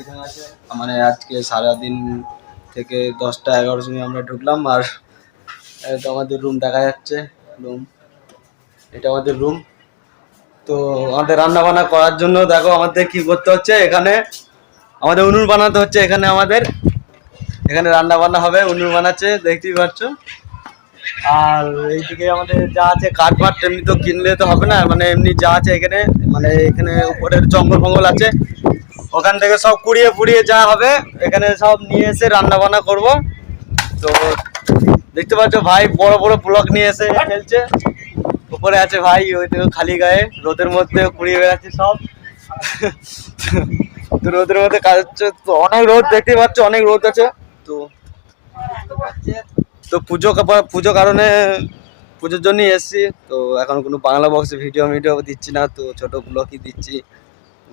এখানে আছে মানে আজকে সারাদিন থেকে 10টা 11টার সময় আমরা ঢুকলাম। আর এটা আমাদের রুম দেখা যাচ্ছে, রুম, এটা আমাদের রুম। তো আমাদের রান্না বান্না করার জন্য দেখো আমাদের কি করতে হচ্ছে, এখানে আমাদের উনুন বানাতে হচ্ছে। এখানে রান্না বান্না হবে, উনুন বানাচ্ছে দেখতেই পাচ্ছ। আর এইদিকে আমাদের যা আছে কাঠ ফাট এমনি তো কিনলে তো হবে না, মানে এমনি যা আছে এখানে, মানে এখানে উপরের জঙ্গল ফঙ্গল আছে, ওখান থেকে সব কুড়িয়ে ফুড়িয়ে যা হবে এখানে সব নিয়ে এসে রান্না বান্না করবো। তো দেখতে পাচ্ছ ভাই বড় বড় ব্লক নিয়ে এসে ফেলছে। উপরে আছে ভাই, ওই তো খালি গায়ে রোদের মধ্যে কুড়িয়ে বেড়াচ্ছে সব। তো রোদের মধ্যে কাজ হচ্ছে, তো অনেক রোদ দেখতে পাচ্ছ, অনেক রোদ আছে। তো তো পুজো কারণে পুজোর জন্যই এসছি। তো এখন কোনো বাংলা বক্সে ভিডিও দিচ্ছি না, তো ছোট ব্লগই দিচ্ছি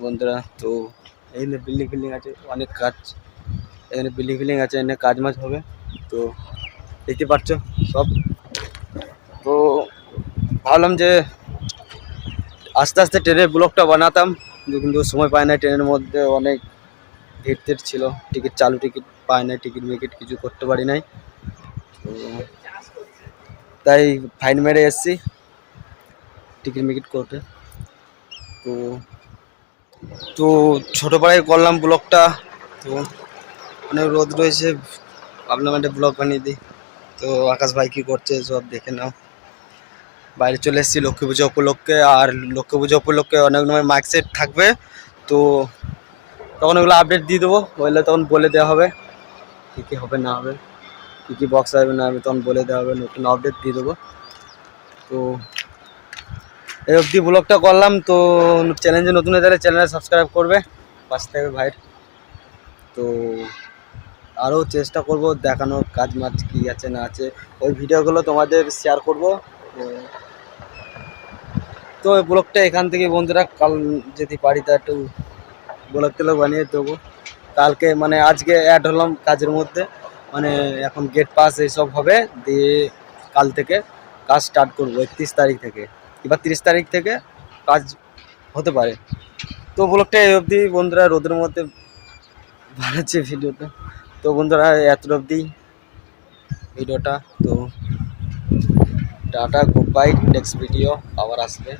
বন্ধুরা। তো এখানে বিল্ডিং আছে, অনেক কাজ, এখানে বিল্ডিং আছে, এখানে কাজ মাজ হবে। তো দেখতে পাচ্ছ সব। তো ভাবলাম যে আস্তে আস্তে ট্রেনের ব্লগটা বানাতাম, কিন্তু সময় পায় না, ট্রেনের মধ্যে অনেক ভিড় ছিল, টিকিট পায় না, টিকিট মিকিট কিছু করতে পারি নাই। তো তাই ফাইন মেরে এসছি টিকিট মিকিট করতে। তো তো ছোটোবেলায় করলাম ব্লগটা, তো অনেক রোদ রয়েছে, ভাবলাম একটা ব্লগ বানিয়ে দিই। তো আকাশ ভাই কী করছে সব দেখে নাও। বাইরে চলে এসেছি লক্ষ্মী পুজো উপলক্ষে, আর লক্ষ্মী পুজো উপলক্ষে অনেক রকমের মাইক সেট থাকবে। তো তখন ওগুলো আপডেট দিয়ে দেবো, ওইগুলো তখন বলে দেওয়া হবে কী কী হবে না হবে, কী কী বক্স আসবে না হবে, তখন বলে দেওয়া হবে, নতুন আপডেট দিয়ে দেবো। তো এই অবধি ব্লগটা করলাম। তো চ্যানেলে নতুন হয়ে গেলে চ্যানেলে সাবস্ক্রাইব করবে, পাশে থাকবে ভাইয়ের। তো আরও চেষ্টা করব দেখানোর, কাজ মাজ কী আছে না আছে, ওই ভিডিওগুলো তোমাদের শেয়ার করব। তো এই ব্লগটা এখান থেকে বন্ধুরা, কাল যদি পারি তা একটু ব্লগ টেলগ বানিয়ে দেবো। কালকে মানে আজকে অ্যাড হলাম কাজের মধ্যে, মানে এখন গেট পাস এইসব হবে, দিয়ে কাল থেকে কাজ স্টার্ট করবো, 31 তারিখ থেকে, এবার 30 তারিখ থেকে কাজ হতে পারে। তো ব্লগটা এই অবধি বন্ধুরা, রোদের মধ্যে বানাচ্ছে ভিডিওটা। তো বন্ধুরা এত অবধি ভিডিওটা। তো tata, good bye, next video আবার আসবে।